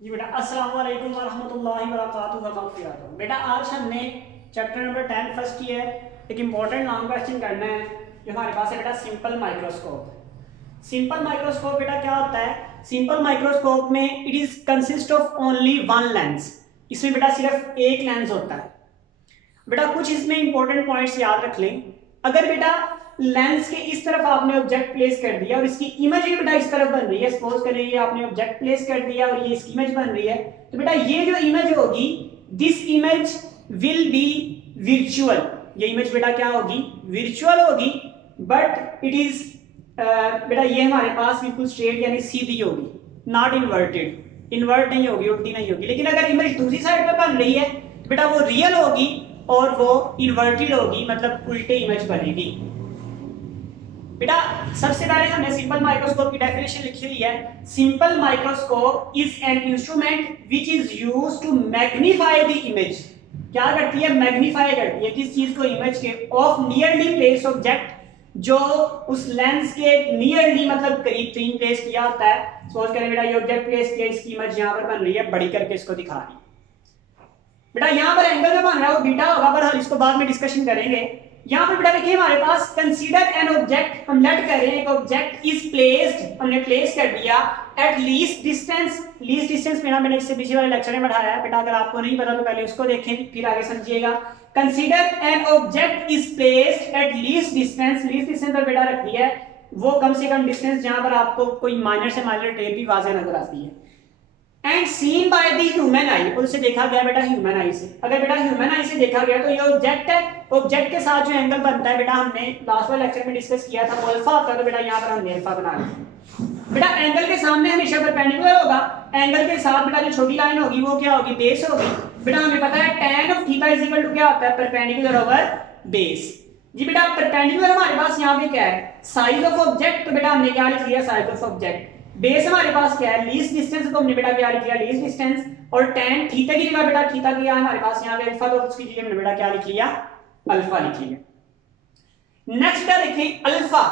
जी बेटा, अस्सलाम वालेकुम वरहमतुल्लाहि वबरकातुहू व मग़फ़िरतुहू। बेटा आज हमने चैप्टर नंबर 10 फर्स्ट ईयर एक इम्पॉर्टेंट लॉन्ग क्वेश्चन करना है जो हमारे पास है बेटा, सिंपल माइक्रोस्कोप। सिंपल माइक्रोस्कोप बेटा क्या होता है? सिंपल माइक्रोस्कोप में it is consist of only one lens. इसमें बेटा सिर्फ एक लेंस होता है। बेटा कुछ इसमें इंपॉर्टेंट पॉइंट्स याद रख लें। अगर बेटा लेंस के इस तरफ आपने ऑब्जेक्ट प्लेस कर दिया और इसकी इमेज भी बेटा इस तरफ बन रही है, सपोज करें ये आपने ऑब्जेक्ट प्लेस कर दिया और ये इसकी इमेज बन रही है, तो बेटा ये जो इमेज होगी, दिस इमेज विल बी विर्चुअल। ये इमेज बेटा क्या होगी? विर्चुअल होगी। बट इट इज बेटा ये हमारे पास बिल्कुल स्ट्रेट यानी सीधी होगी, नॉट इन्वर्टेड। इन्वर्ट नहीं होगी, उल्टी नहीं होगी। लेकिन अगर इमेज दूसरी साइड पे बन रही है तो बेटा वो रियल होगी और वो इन्वर्टेड होगी, मतलब उल्टे इमेज बनेगी। बेटा सबसे पहले हमने सिंपल माइक्रोस्कोप की डेफिनेशन लिखी हुई है। Simple microscope is an instrument which is used to magnify the image. क्या करती है? मैग्नीफाई करती है किस चीज को? इमेज के ऑफ नियरली प्लेस ऑब्जेक्ट, जो उस लेंस के नियरली मतलब करीब तरीन प्लेस किया होता है। सपोज करें बेटा ये ऑब्जेक्ट प्लेस किया, इसकी इमेज यहाँ पर बन रही है, बड़ी करके इसको दिखा रही है। बेटा यहाँ पर एंगल जो बन रहा है वो बीटा होगा, पर हम इसको बाद में डिस्कशन करेंगे। यहाँ पर बेटा देखिए हमारे पास कंसीडर एन ऑब्जेक्ट, हम लेट कर रहे हैं एक ऑब्जेक्ट इज प्लेस्ड, हमने प्लेस कर दिया at least distance. Least distance मैंने इससे पिछले वाले लेक्चर में पढ़ाया है बेटा, अगर आपको नहीं पता तो पहले उसको देखें फिर आगे समझिएगा। Consider an object is placed at least distance. Least distance पर बेटा रख दिया है वो कम से कम डिस्टेंस जहां पर आपको कोई माइनर से माइनर डिटेल भी वाज़ेह नजर आती है। And seen by the human eye, उनसे देखा गया बेटा ह्यूमन आई से। अगर बेटा ह्यूमन आई से देखा गया तो ये ऑब्जेक्ट है, ऑब्जेक्ट के साथ जो एंगल बनता है बेटा हमने लास्ट वाले लेक्चर में डिस्कस किया था, वो अल्फा होता है। तो बेटा यहाँ पर हमने अल्फा बना लिया। बेटा एंगल के सामने हमेशा परपेंडिकुलर होगा, एंगल के साथ बेटा जो छोटी लाइन होगी वो क्या होगी? बेस होगी। बेटा हमें पता है tan of theta is equal to क्या होता है? Perpendicular over base. जी बेटा परपेंडिकुलर हमारे पास यहाँ पे क्या है? Size of object. तो बेटा हमने क्या लिख लिया? Size of object. बेस हमारे पास क्या है? Least distance. तो हमने बेटा क्या लिख लिया? Least distance. और tan थीटा की जगह बेटा थीटा क्या है हमारे पास यहाँ पे? अल्फा। तो उसकी जगह हमने बेटा क्या लिख लिया? अल्फा लिख लिया। नेक्स्ट बेटा देखिए अल्फा।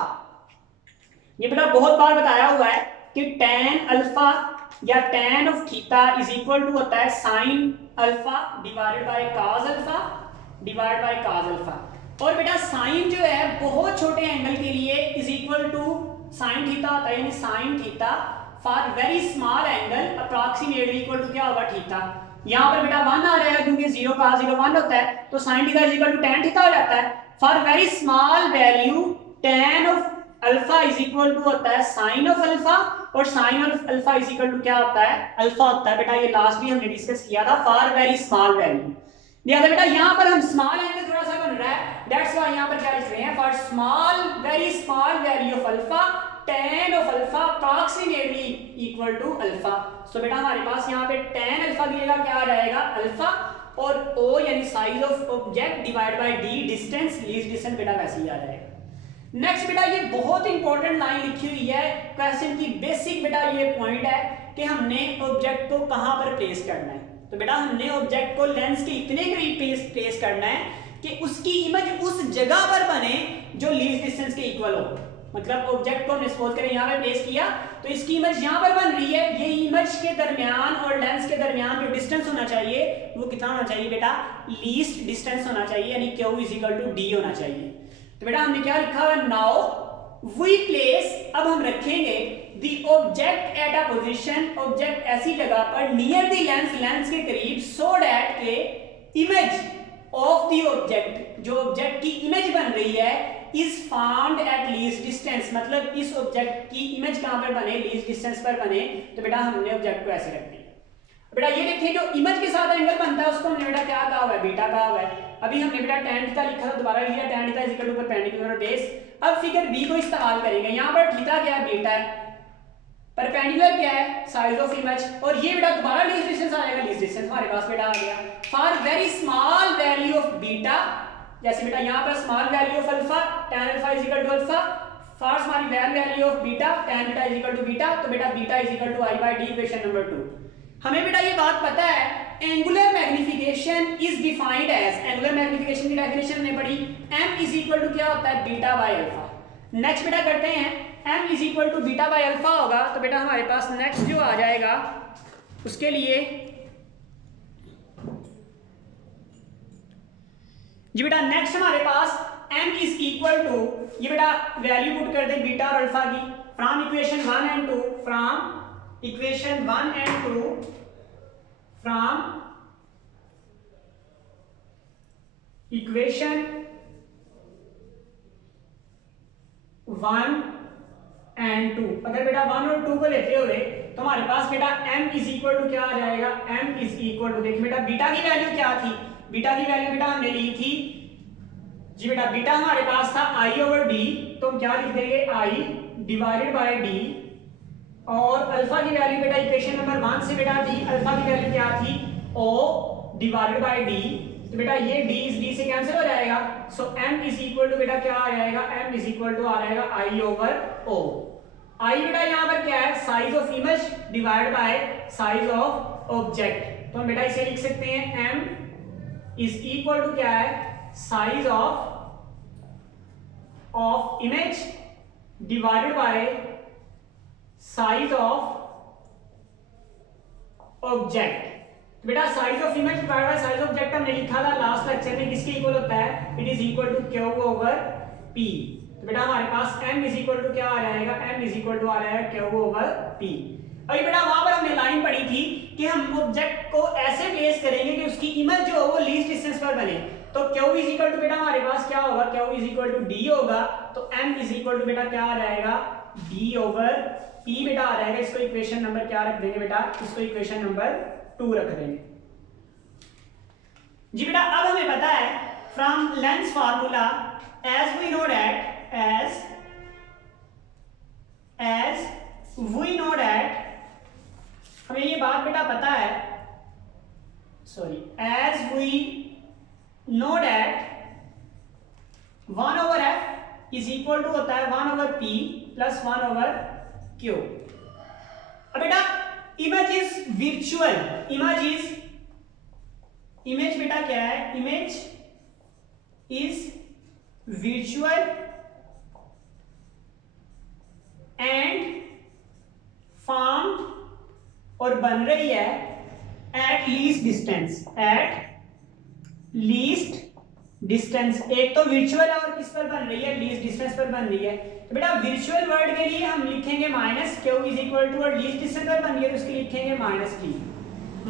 ये बेटा बहुत बार बताया हुआ है कि tan अल्फा या tan of theta is equal to होता है sin alpha divided by cos alpha divided by cos alpha. और बेटा sin जो है बहुत छोटे एंगल के लिए is equal to sin theta होता है, यानी sin theta for very small angle approximately equal to क्या होगा? थीटा। यहाँ पर बेटा 1 आ रहा है क्योंकि 0 का 0 1 होता है, तो sin theta is equal to tan theta हो जाता है। For very small value tan of alpha is equal to होता है sin ऑफ अल्फा, और sin of alpha is equal to क्या होता है? अल्फा होता है। बेटा ये लास्ट भी हमने डिस्कस किया था, फॉर वेरी स्मॉल वैल्यू। लिहाजा बेटा यहाँ पर हम स्मॉल एंगल थोड़ा सा बन रहा है, दैट्स व्हाई यहाँ पर क्या लिख रहे हैं? For small very small value of alpha tan of alpha approximately equal to alpha. So बेटा हमारे पास यहाँ पे tan अल्फा की जगह क्या रहेगा? अल्फा। और o यानी size of object divide by d distance, least distance बेटा वैसे ही आ जाएगा। नेक्स्ट बेटा ये बहुत इंपॉर्टेंट लाइन लिखी हुई है क्वेश्चन की, बेसिक बेटा ये पॉइंट है कि हमने ऑब्जेक्ट को कहां पर प्लेस करना है। तो बेटा हमने ऑब्जेक्ट को लेंस के इतने करीब प्लेस करना है कि उसकी इमेज उस जगह पर बने जो लीस्ट डिस्टेंस के इक्वल हो। मतलब ऑब्जेक्ट को हमने सपोज करें यहाँ पे प्लेस किया तो इसकी इमेज यहाँ पर बन रही है, ये इमेज के दरमियान और लेंस के दरमियान जो डिस्टेंस होना चाहिए वो कितना होना चाहिए बेटा? लीस्ट डिस्टेंस होना चाहिए, यानी Q is equal to D होना चाहिए। तो बेटा हमने क्या लिखा है? नाउ वी प्लेस, अब हम रखेंगे the object at a position, object ऐसी जगह पर नियर द लेंस, लेंस के करीब, सो दैट के इमेज ऑफ द ऑब्जेक्ट, जो ऑब्जेक्ट की इमेज बन रही है, is found at least distance. मतलब इस ऑब्जेक्ट की इमेज कहां पर बने? लीस्ट डिस्टेंस पर बने। तो बेटा हमने ऑब्जेक्ट को ऐसे रख दिया। बेटा ये देखिए जो इमेज के साथ एंगल बनता है उसको हमने बेटा क्या कहा हुआ है? बीटा कहा हुआ है। अभी हमने बेटा tan थीटा लिखा था, दोबारा लिखा tan theta is equal to perpendicular base. अब फिगर बी को इस्तेमाल करेंगे। यहाँ पर थीटा क्या है? बीटा है। परपेंडिकुलर क्या है? Size of image. और ये बेटा दोबारा लीस्ट डिस्टेंस आ जाएगा, लीस्ट डिस्टेंस हमारे पास बेटा आ गया। For very small value of beta, जैसे बेटा यहाँ पर small value of alpha, tan alpha is equal to alpha. For small value of beta, tan beta is equal to beta. तो बेटा beta is equal to I by D, equation number 2। हमें बेटा ये बात पता है angular magnification is defined as, angular magnification की definition हमने पढ़ी, m इज इक्वल टू क्या होता है? Beta by alpha. नेक्स्ट बेटा करते हैं m is equal to beta by alpha होगा, तो बेटा हमारे पास नेक्स्ट जो आ जाएगा उसके लिए जी बेटा नेक्स्ट हमारे पास m इज इक्वल टू, ये बेटा वैल्यू पुट कर दे बीटा और अल्फा की from equation 1 and 2, from equation 1 and 2, from equation 1 and 2। अगर बेटा 1 और 2 को लेते हुए तो हमारे पास बेटा m इज इक्वल टू क्या आ जाएगा, m इज इक्वल टू, देखिए बेटा बीटा की वैल्यू क्या थी, बीटा की वैल्यू बेटा हमने ली थी जी बेटा, बीटा हमारे पास था i ओवर d, तो हम क्या लिख देंगे i डिवाइडेड बाय d, और अल्फा की वैल्यू बेटा इक्वेशन नंबर 1 से बेटा थी, अल्फा की वैल्यू क्या थी o डिवाइडेड बाय d, तो बेटा ये d इस d से कैंसिल हो जाएगा, सो m इज इक्वल टू बेटा क्या आ जाएगा, m इज इक्वल टू आ जाएगा i ओवर o। i बेटा यहाँ पर क्या है, size of image divide by size of object, तो हम बेटा इसे लिख सकते हैं m इज इक्वल टू क्या है, size of image divided by size of object. तो बेटा size of image divided by size of object हमने लिखा था लास्ट लेक्चर में, किसके इक्वल होता है, it is equal to Q over P. तो बेटा हमारे पास m इज इक्वल टू क्या आ जाएगा, m इज इक्वल टू आ जाएगा क्यू ओवर पी। अभी बेटा वहां पर हमने लाइन पढ़ी थी कि हम ऑब्जेक्ट को ऐसे प्लेस करेंगे कि उसकी इमेज जो हो वो लीस्ट डिस्टेंस पर बने, तो q इज इक्वल टू बेटा हमारे पास क्या होगा, q is equal to d होगा, तो m इज इक्वल टू बेटा क्या आ जाएगा, d ओवर p बेटा आ जाएगा। इसको इक्वेशन नंबर क्या रख देंगे बेटा, इसको इक्वेशन नंबर 2 रख देंगे जी बेटा। अब हमें पता है from lens formula as we know that, as we know that, हमें ये बात बेटा पता है, sorry, as we know that 1 over f is equal to होता है 1 over p plus 1 over q। अब बेटा इमेज इज विर्चुअल, इमेज बेटा क्या है, इमेज इज विर्चुअल एंड फॉर्म और बन रही है at least distance, at least distance. एक तो वर्चुअल है और किस पर बन रही है, लीस्ट डिस्टेंस पर बन रही है। तो बेटा वर्चुअल वर्ड के लिए हम लिखेंगे minus Q is equal to, और लीस्ट डिस्टेंस पर बन रही है तो उसके लिए लिखेंगे माइनस डी।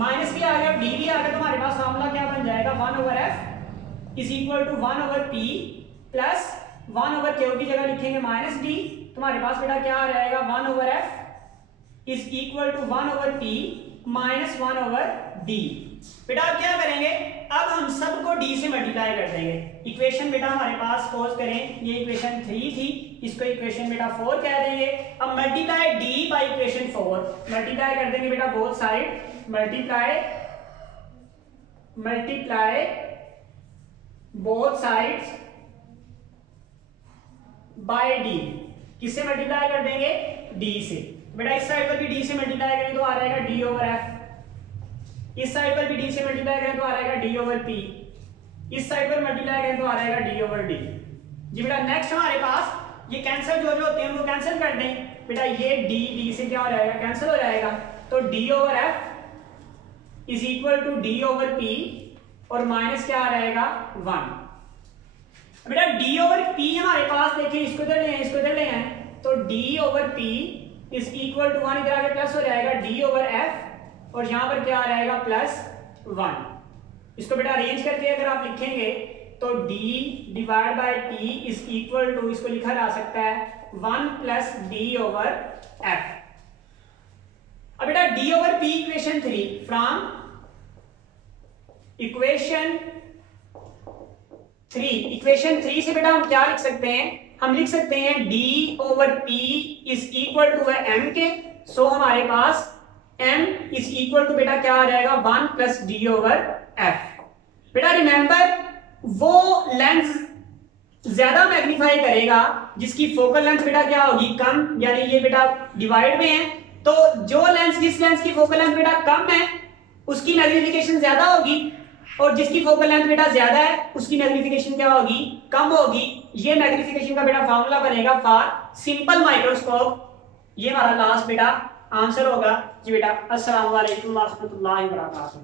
माइनस भी आ गया, डी भी आ गया, तो हमारे पास फॉर्मूला क्या बन जाएगा, 1 over F is equal to 1 over P plus 1 over Q की जगह लिखेंगे माइनस डी, तो हमारे पास बेटा क्या आ जाएगा, 1 over F is equal to 1 over P minus 1 over D. बेटा अब क्या करेंगे, अब हम सबको d से मल्टीप्लाई कर देंगे। इक्वेशन बेटा हमारे पास सपोज करें ये इक्वेशन 3 थी, इसको इक्वेशन बेटा 4 कह देंगे। अब multiply d by equation 4, multiply कर देंगे बेटा both side, multiply both sides by d। किससे मल्टीप्लाई कर देंगे, d से। बेटा इस साइड पर भी d से मल्टीप्लाई करें तो आ जाएगा d ओवर f, इस साइड पर भी d से मल्टीप्लाई करें तो आ जाएगा d ओवर p, इस साइड पर मल्टीप्लाई करें तो आ जाएगा d ओवर d। जी बेटा नेक्स्ट हमारे पास ये कैंसिल जो होते हैं उनको कैंसिल कर दें। बेटा ये d से क्या हो जाएगा, कैंसिल हो जाएगा, तो d over f is equal to d over p और माइनस क्या आ जाएगा 1। बेटा d ओवर p हमारे पास देखिए, इसको इधर ले आए, इसको इधर ले आए, तो d over p is equal to 1 इधर आके प्लस हो जाएगा d ओवर f, और यहां पर क्या आ जाएगा प्लस 1। इसको बेटा अरेंज करके अगर आप लिखेंगे तो d divide by t is equal to, इसको लिखा जा सकता है 1 प्लस d ओवर f। अब बेटा d over p equation 3, from equation 3 से बेटा हम क्या लिख सकते हैं, हम लिख सकते हैं d over p is equal to है m के, सो हमारे पास m इज इक्वल टू बेटा क्या आ जाएगा 1 प्लस d ओवर f। बेटा रिमेंबर वो लेंस ज्यादा मैग्नीफाई करेगा जिसकी फोकल लेंथ बेटा क्या होगी कम, यानी ये बेटा डिवाइड में है, तो जो लेंस जिस लेंस की फोकल लेंथ बेटा कम है उसकी मैग्नीफिकेशन ज्यादा होगी, और जिसकी फोकल लेंथ बेटा ज्यादा है उसकी मैग्नीफिकेशन क्या होगी, कम होगी। ये मैग्नीफिकेशन का बेटा फार्मूला बनेगा फॉर सिंपल माइक्रोस्कोप। ये हमारा लास्ट बेटा आंसर होगा जी बेटा अस्सलाम वालेकुम व रहमतुल्लाहि व बरकातहू।